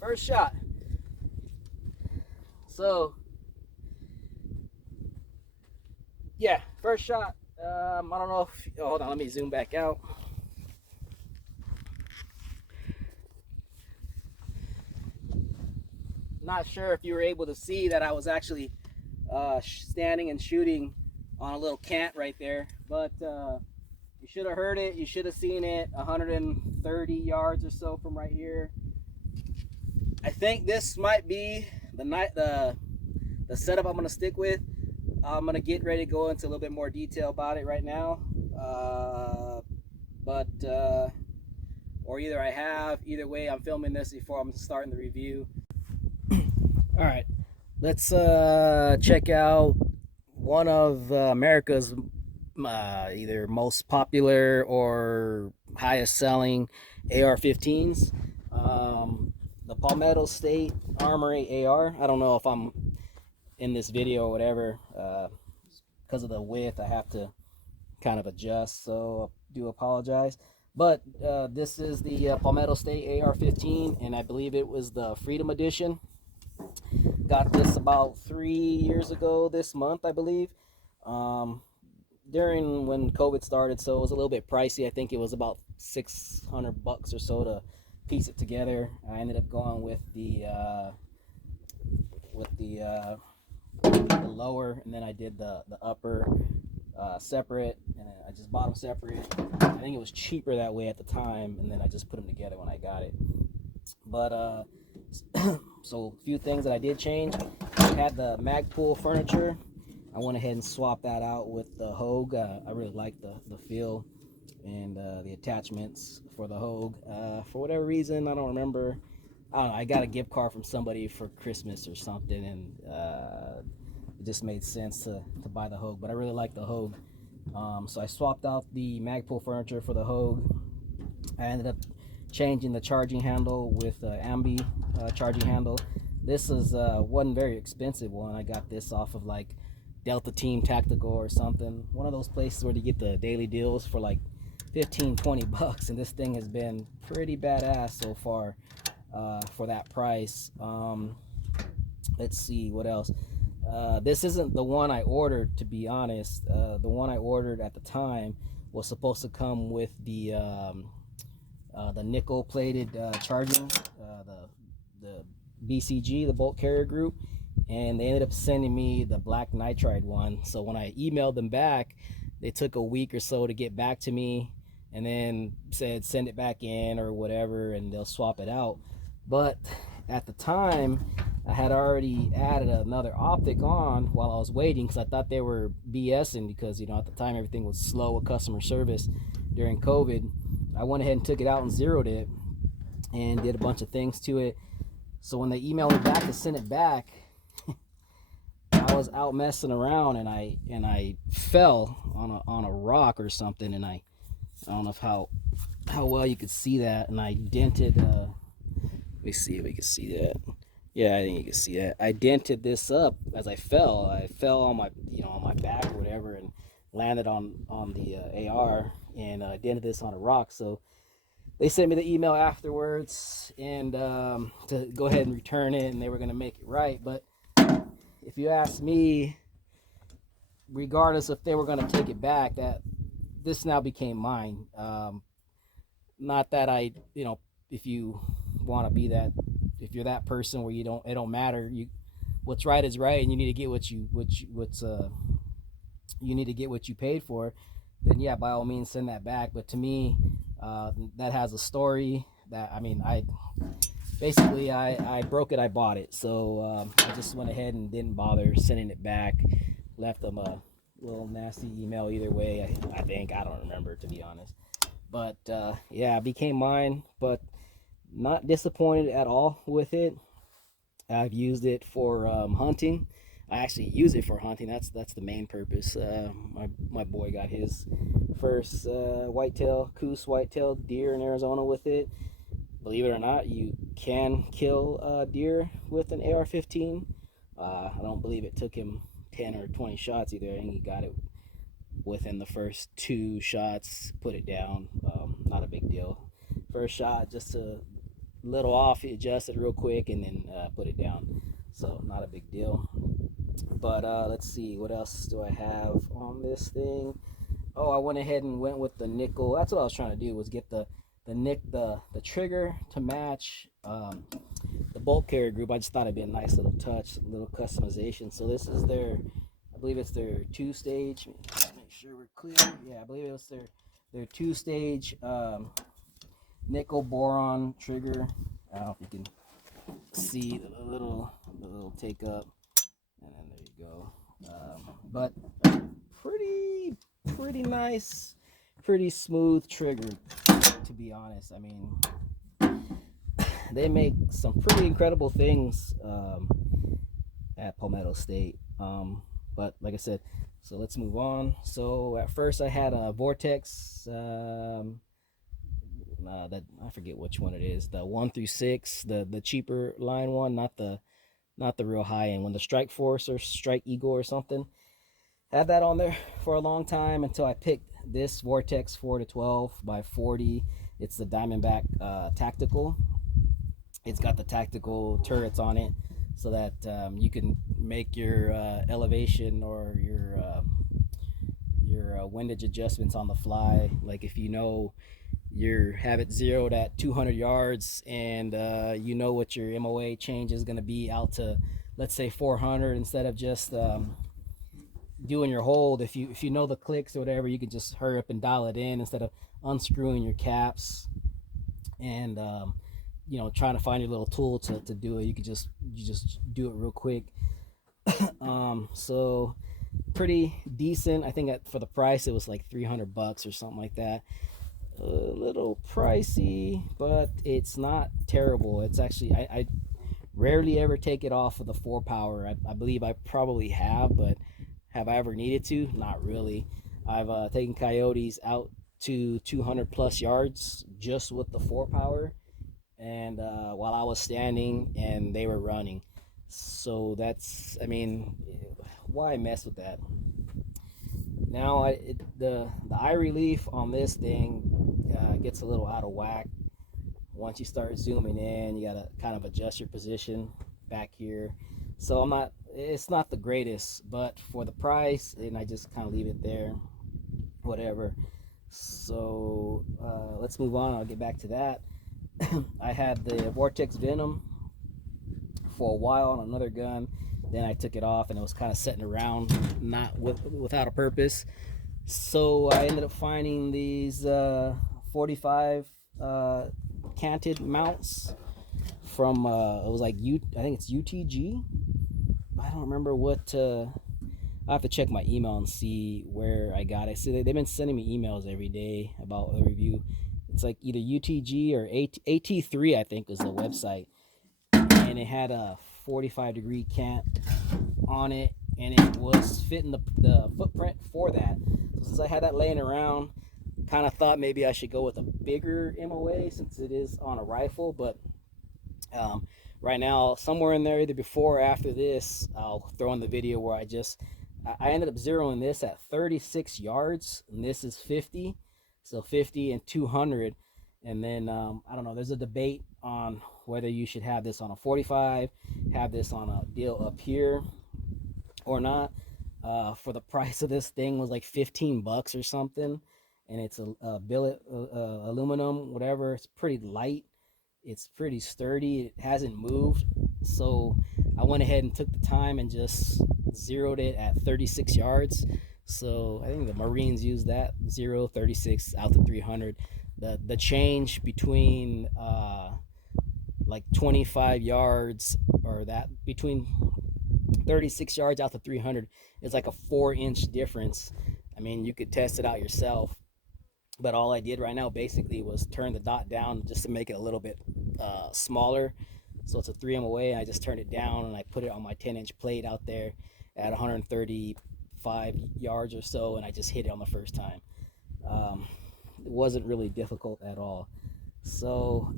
First shot. So yeah, first shot. I don't know if, hold on, let me zoom back out. Not sure if you were able to see that I was actually standing and shooting on a little cant right there, but you should have heard it. You should have seen it 130 yards or so from right here. I think this might be the setup I'm gonna stick with. I'm gonna get ready to go into a little bit more detail about it right now. But or either I have. Either way, I'm filming this before I'm starting the review. All right, let's check out one of America's either most popular or highest selling AR-15s. The Palmetto State Armory AR. I don't know if I'm in this video or whatever. Because of the width, I have to kind of adjust, so I do apologize. But this is the Palmetto State AR-15, and I believe it was the Freedom Edition. Got this about 3 years ago this month, I believe. During when COVID started, so it was a little bit pricey. I think it was about $600 or so to piece it together. I ended up going with the lower, and then I did the upper separate, and I just bought them separate. I think it was cheaper that way at the time, and then I just put them together when I got it. But so a few things that I did change. I had the Magpul furniture. I went ahead and swapped that out with the Hogue. I really like the feel and the attachments for the Hogue. For whatever reason, I don't remember. I don't know. I got a gift card from somebody for Christmas or something, and it just made sense to buy the Hogue. But I really like the Hogue. So I swapped out the Magpul furniture for the Hogue. I ended up changing the charging handle with Ambi charging handle. This is one very expensive one. I got this off of like Delta Team Tactical or something. One of those places where you get the daily deals for like 15-20 bucks, and this thing has been pretty badass so far for that price. Let's see what else. This isn't the one I ordered, to be honest. The one I ordered at the time was supposed to come with the nickel plated charging, the BCG, the bolt carrier group, and they ended up sending me the black nitride one. So when I emailed them back, they took a week or so to get back to me, and then said send it back in or whatever, and they'll swap it out. But at the time, I had already added another optic on while I was waiting, because I thought they were BSing, because at the time everything was slow with customer service during COVID. I went ahead and took it out and zeroed it and did a bunch of things to it. So when they emailed me back to send it back, I was out messing around, and I fell on a rock or something, and I don't know how well you could see that, and I dented. Let me see if we can see that. Yeah, I think you can see that. I dented this up as I fell. I fell on my on my back or whatever, and landed on the AR, and dented this on a rock. So they sent me the email afterwards, and to go ahead and return it, and they were gonna make it right. But if you ask me, regardless if they were gonna take it back, that this now became mine. Not that if you want to be that, if you're that person where it don't matter, what's right is right, and you need to get you need to get what you paid for, then yeah, by all means send that back. But to me, that has a story. That I broke it, I bought it, so I just went ahead and didn't bother sending it back. Left them a little nasty email either way. I don't remember, to be honest. But yeah, it became mine, but not disappointed at all with it. I've used it for hunting. I actually use it for hunting. That's the main purpose. My boy got his first whitetail deer in Arizona with it. Believe it or not, you can kill deer with an AR-15. I don't believe it took him 10 or 20 shots either. I think he got it within the first 2 shots, put it down. Not a big deal. First shot, just to little off, adjust it real quick, and then put it down. So not a big deal. But let's see, what else do I have on this thing? Oh, I went ahead and went with the nickel. That's what I was trying to do, was get the trigger to match the bolt carrier group. I just thought it'd be a nice little touch, a little customization. So this is their, I believe it's their two-stage. Make sure we're clear. Yeah, I believe it was their two-stage nickel boron trigger. I don't know if you can see the little take up, and then there you go. But pretty nice, pretty smooth trigger, to be honest. I mean, they make some pretty incredible things at Palmetto State. But like I said, so let's move on. So at first I had a Vortex, that I forget which one it is, the 1 through 6, the cheaper line one, not the real high end one, the Strike Force or Strike Eagle or something. Had that on there for a long time until I picked this Vortex 4 to 12 by 40. It's the Diamondback Tactical. It's got the tactical turrets on it, so that you can make your elevation or your windage adjustments on the fly. Like if you know you have it zeroed at 200 yards, and you know what your MOA change is going to be out to, let's say 400, instead of just doing your hold. If you know the clicks or whatever, you can just hurry up and dial it in instead of unscrewing your caps and trying to find your little tool to do it. You just do it real quick. So pretty decent. I think for the price it was like $300 or something like that. A little pricey, but it's not terrible. It's actually, I rarely ever take it off of the 4 power. I believe I probably have, but have I ever needed to? Not really. I've taken coyotes out to 200 plus yards just with the 4 power, and while I was standing and they were running. So that's, I mean, why mess with that? Now the eye relief on this thing gets a little out of whack. Once you start zooming in, you gotta kind of adjust your position back here. So it's not the greatest, but for the price, and I just kind of leave it there, whatever. So let's move on. I'll get back to that. I had the Vortex Venom for a while on another gun. Then I took it off, and it was kind of sitting around, not without a purpose. So I ended up finding these 45 canted mounts from it was like I think it's UTG. I don't remember what. I have to check my email and see where I got it. See, they've been sending me emails every day about a review. It's like either UTG or AT3, I think, was the website, and it had a 45-degree cant on it, and it was fitting the footprint for that. So since I had that laying around, kind of thought maybe I should go with a bigger MOA since it is on a rifle. But right now, somewhere in there, either before or after this, I'll throw in the video where I ended up zeroing this at 36 yards, and this is 50. So 50 and 200. And then I don't know, there's a debate on whether you should have this on a 45, have this on a deal up here or not. For the price of this thing was like $15 or something, and it's a billet aluminum, whatever. It's pretty light, it's pretty sturdy, it hasn't moved. So I went ahead and took the time and just zeroed it at 36 yards. So I think the Marines use that 36 out to 300. The change between like 25 yards, or that between 36 yards out to 300 is like a 4-inch difference. I mean, you could test it out yourself, but all I did right now basically was turn the dot down just to make it a little bit smaller. So it's a 3 MOA, and I just turned it down and I put it on my 10-inch plate out there at 135 yards or so, and I just hit it on the first time. It wasn't really difficult at all. So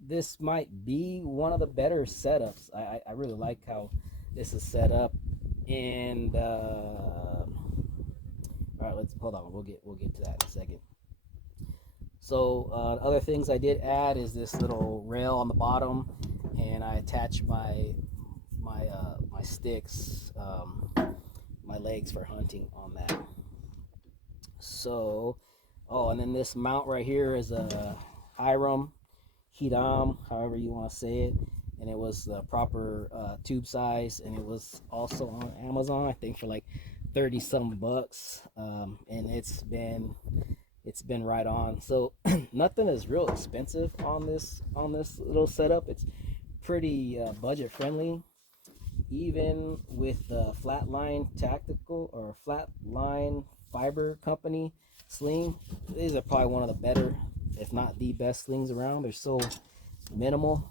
this might be one of the better setups. I really like how this is set up. And all right, let's hold on. We'll get to that in a second. So other things I did add is this little rail on the bottom, and I attach my sticks, my legs for hunting on that. So, oh, and then this mount right here is a Hiram, Hidam, however you want to say it, and it was the proper tube size, and it was also on Amazon, I think, for like 30 some bucks, and it's been right on. So nothing is real expensive on this little setup. It's pretty budget friendly, even with the Flatline Tactical or Flatline Fiber Company sling. These are probably one of the better, if not the best slings around. They're so minimal.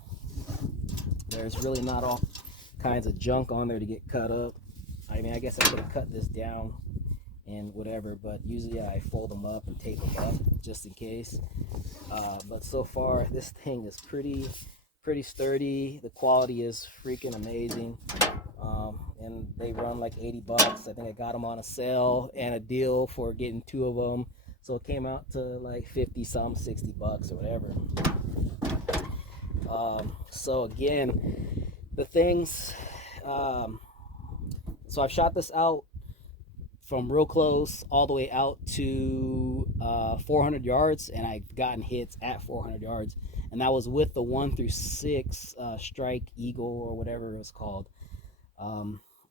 There's really not all kinds of junk on there to get cut up. I mean, I guess I could have cut this down and whatever, but usually I fold them up and tape them up just in case. But so far, this thing is pretty sturdy. The quality is freaking amazing. And they run like 80 bucks. I think I got them on a sale and a deal for getting two of them. So it came out to like 50 some, 60 bucks or whatever. So again, the things, so I've shot this out from real close all the way out to 400 yards, and I've gotten hits at 400 yards, and that was with the 1 through 6 Strike Eagle or whatever it was called.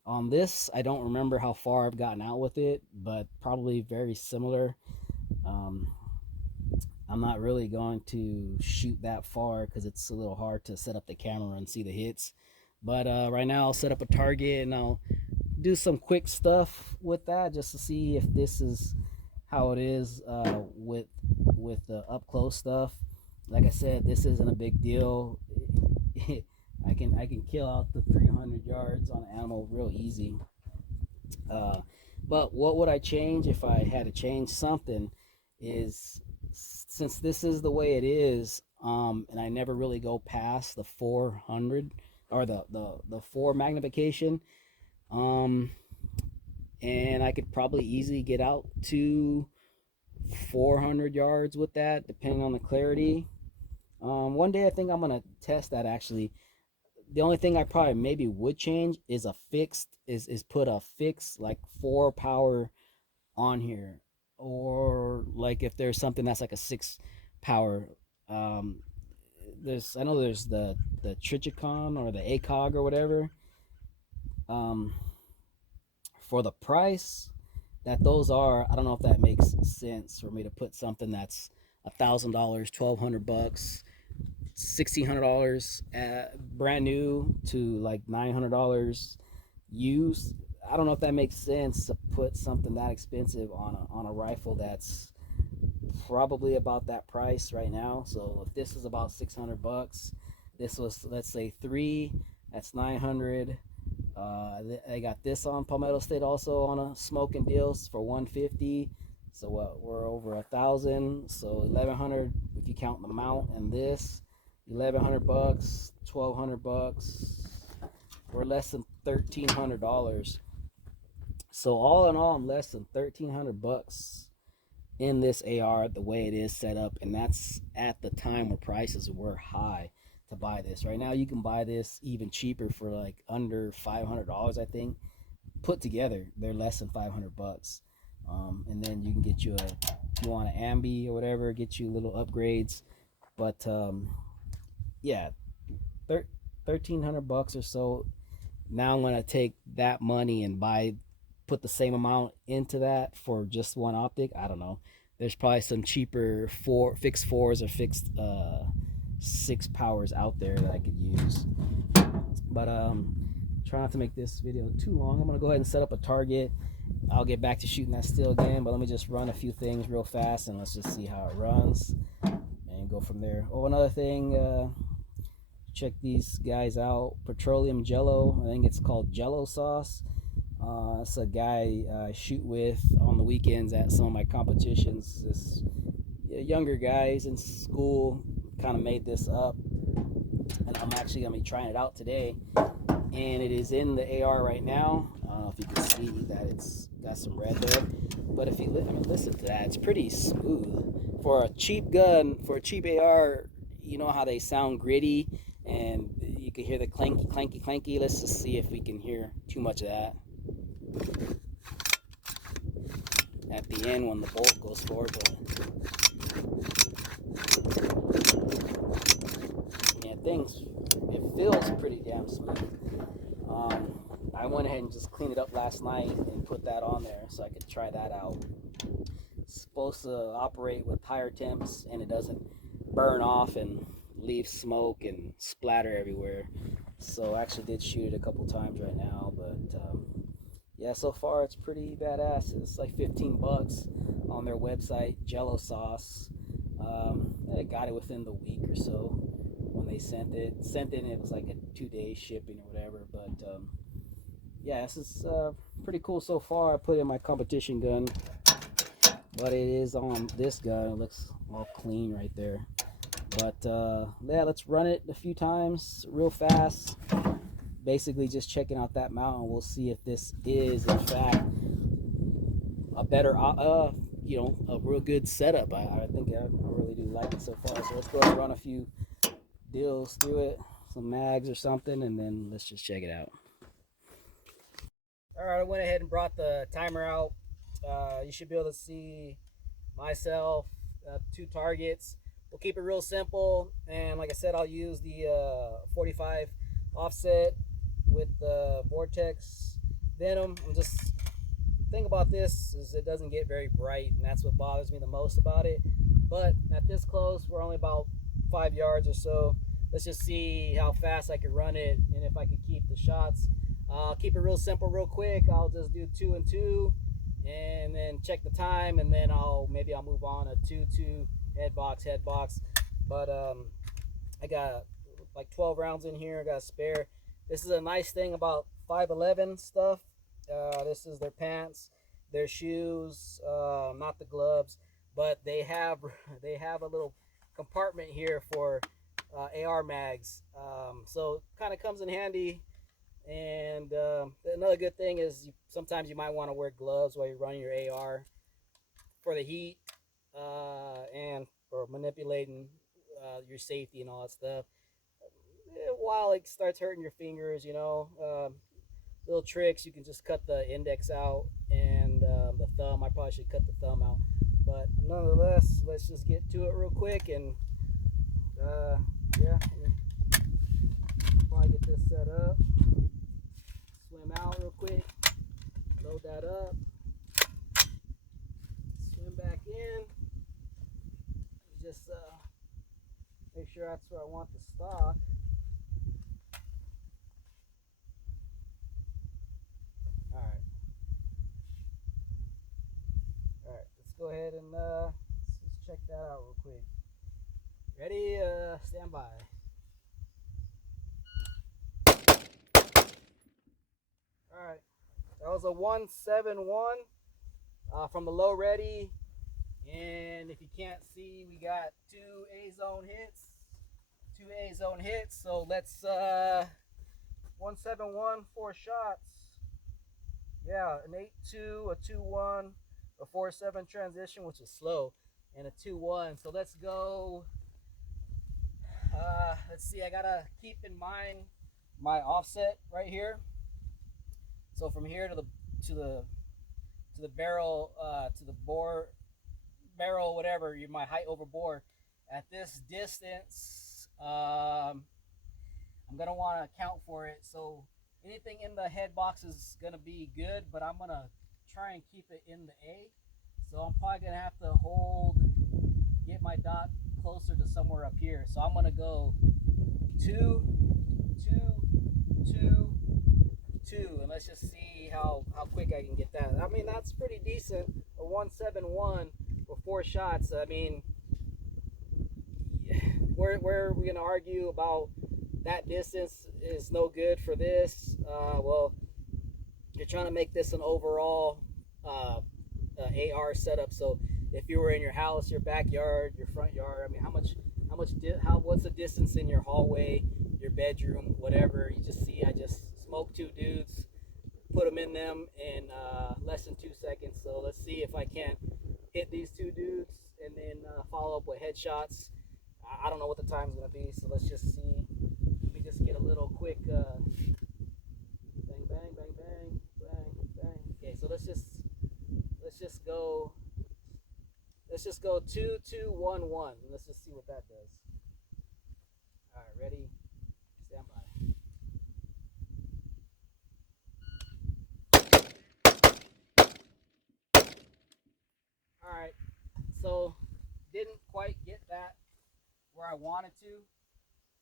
On this, I don't remember how far I've gotten out with it, but probably very similar. I'm not really going to shoot that far because it's a little hard to set up the camera and see the hits. But right now I'll set up a target and I'll do some quick stuff with that just to see if this is how it is with the up close stuff. Like I said, this isn't a big deal. I can kill out the 300 yards on an animal real easy. But what would I change if I had to change something is, since this is the way it is, and I never really go past the 400 or the 4 magnification, and I could probably easily get out to 400 yards with that, depending on the clarity. One day I think I'm gonna test that actually. The only thing I probably maybe would change is put a fixed like 4 power on here, or like if there's something that's like a 6 power. I know there's the Trichicon or the ACOG or whatever. Um, for the price that those are, I don't know if that makes sense for me to put something that's $1,000, 1,200 bucks, $1,600 brand new to like $900 used. I don't know if that makes sense to put something that expensive on a rifle that's probably about that price right now. So if this is about 600 bucks, this was, let's say 3, that's 900. I got this on Palmetto State also on a smoking deals for 150. So we're over 1,000. So 1,100 if you count the mount and this. 1,100 bucks, 1,200 bucks. We're less than $1,300. So all in all, I'm less than 1,300 bucks in this AR the way it is set up, and that's at the time where prices were high to buy this. Right now you can buy this even cheaper for like under $500, I think. Put together, they're less than 500 bucks. And then you can get you if you want an ambi or whatever, get you little upgrades. But yeah, 1,300 bucks or so. Now I'm gonna take that money and put the same amount into that for just one optic. I don't know. There's probably some cheaper fixed 4s or fixed 6 powers out there that I could use. But try not to make this video too long. I'm gonna go ahead and set up a target. I'll get back to shooting that still again, but let me just run a few things real fast and let's just see how it runs and go from there. Oh, another thing, check these guys out. Petroleum Jello, I think it's called Jello sauce. It's a guy I shoot with on the weekends at some of my competitions. This younger guy, he's in school, kind of made this up, and I'm actually gonna be trying it out today. And it is in the AR right now. I don't know if you can see that it's got some red there, but if you listen to that, it's pretty smooth for a cheap gun, for a cheap AR. You know how they sound gritty, and you can hear the clanky, clanky, clanky. Let's just see if we can hear too much of that at the end when the bolt goes forward. But yeah, it feels pretty damn smooth. I went ahead and just cleaned it up last night and put that on there so I could try that out. It's supposed to operate with higher temps and it doesn't burn off and leave smoke and splatter everywhere. So I actually did shoot it a couple times right now, but yeah, so far it's pretty badass. It's like 15 bucks on their website, Jello Sauce. I got it within the week or so when they sent it. And it was like a 2-day shipping or whatever, but yeah, this is pretty cool so far. I put in my competition gun, but it is on this gun. It looks all clean right there. But yeah, let's run it a few times real fast. Basically just checking out that mount. We'll see if this is in fact a better you know, a real good setup. I think I really do like it so far. So let's go ahead and run a few deals through it, some mags or something, and then let's just check it out. All right, I went ahead and brought the timer out. You should be able to see myself, 2 targets. We'll keep it real simple, and like I said, I'll use the 45 offset with the Vortex Venom. And just thing about this is it doesn't get very bright, and that's what bothers me the most about it. But at this close, we're only about 5 yards or so. Let's just see how fast I can run it and if I can keep the shots. I'll keep it real simple, real quick. I'll just do 2 and 2, and then check the time, and then maybe I'll move on a 2-2 head box. But I got like 12 rounds in here. I got a spare. This is a nice thing about 511 stuff. This is their pants, their shoes, not the gloves, but they have a little compartment here for AR mags. So kind of comes in handy. And another good thing is sometimes you might want to wear gloves while you're running your AR for the heat and for manipulating your safety and all that stuff. While it starts hurting your fingers, you know, little tricks, you can just cut the index out and the thumb. I probably should cut the thumb out, but nonetheless, let's just get to it real quick and yeah, probably get this set up. Swim out real quick, load that up, swim back in, just make sure that's where I want the stock. Alright, let's go ahead and let's check that out real quick. Ready? Stand by. Alright, that was a 171 from the low ready, and if you can't see, we got 2 A-zone hits, so let's 171, 4 shots. Yeah, an 8-2, a 2-1, a 4-7 transition, which is slow, and a 2-1. So let's go. Let's see, I gotta keep in mind my offset right here. So from here to the barrel, to the bore barrel, whatever, my height over bore. At this distance, I'm gonna want to account for it. So anything in the head box is gonna be good, but I'm gonna try and keep it in the A. So I'm probably gonna have to get my dot closer to somewhere up here. So I'm gonna go 2, 2, 2, 2, and let's just see how quick I can get that. I mean, that's pretty decent. A 171 with 4 shots. I mean, where are we gonna argue about that distance is no good for this? Well, you're trying to make this an overall AR setup. So if you were in your house, your backyard, your front yard, I mean, what's the distance in your hallway, your bedroom, whatever? You just see, I just smoked 2 dudes put them in them in less than 2 seconds. So let's see if I can't hit these two dudes and then follow up with headshots. I don't know what the time's gonna be, so let's just see. Let me just get a little quick bang, bang, bang, bang, bang, bang. Okay, so let's just go. Let's just go 2, 2, 1, 1. Let's just see what that does. All right, ready? Stand by. All right, so didn't quite get that where I wanted to.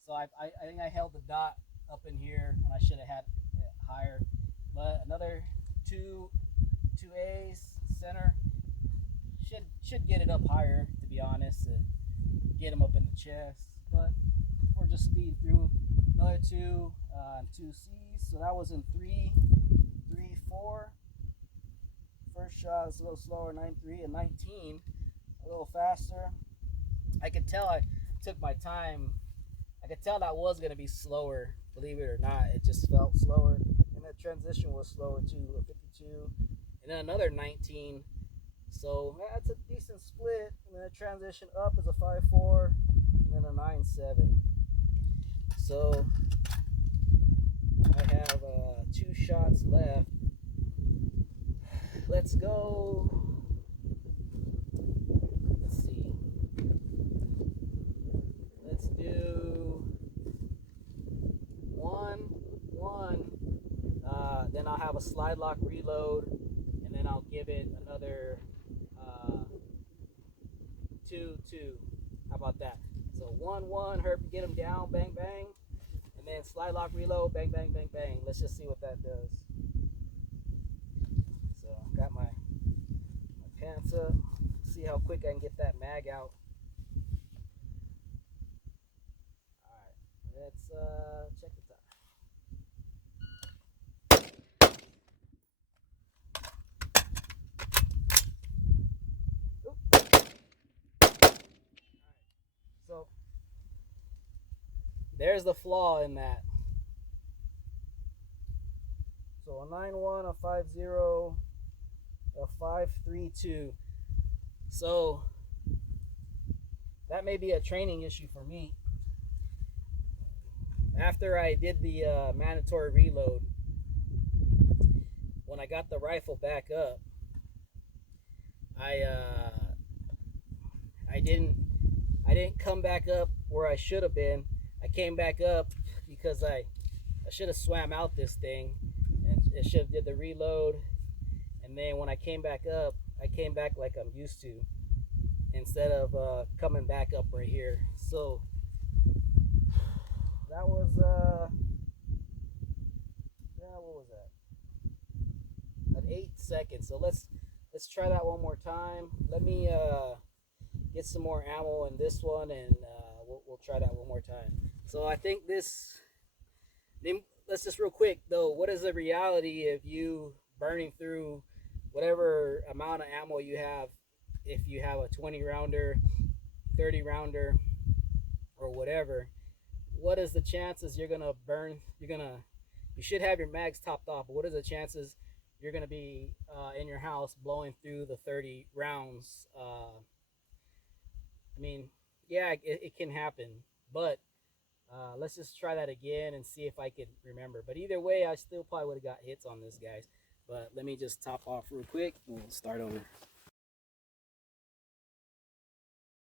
So I think I held the dot up in here, and I should have had it higher. But another two A's center should get it up higher, to be honest, to get them up in the chest. But we're just speeding through. Another two C's. So that was in 3, 3, 4. First shot is a little slower, 9-3 and 19, a little faster. I could tell I took my time. I could tell that was going to be slower, believe it or not. It just felt slower. And the transition was slower too, a 52. And then another 19. So that's a decent split. And then the transition up is a 5-4 and then a 9-7. So I have 2 shots left. Let's go. Let's see. Let's do 1, 1. Then I'll have a slide lock reload, and then I'll give it another 2, 2. How about that? So 1, 1. Hurt, get him down. Bang, bang. And then slide lock reload. Bang, bang, bang, bang. Let's just see what that does. So got my pants up. See how quick I can get that mag out. All right, let's check the time. So there's the flaw in that. So a 9-1, a 5-0, a 5-3-2. So that may be a training issue for me. After I did the mandatory reload, when I got the rifle back up, I didn't come back up where I should have been. I came back up because I should have swam out this thing, and it should have did the reload. And then when I came back up, I came back like I'm used to, instead of coming back up right here. So that was what was that? At 8 seconds. So let's try that one more time. Let me get some more ammo in this one, and we'll try that one more time. So I think this. Let's just real quick though. What is the reality of you burning through whatever amount of ammo you have? If you have a 20 rounder, 30 rounder, or whatever, what is the chances you're gonna burn? You should have your mags topped off, but what is the chances you're gonna be in your house blowing through the 30 rounds? I mean, yeah, it can happen, but let's just try that again and see if I can remember. But either way, I still probably would have got hits on this, guys. But let me just top off real quick and we'll start over.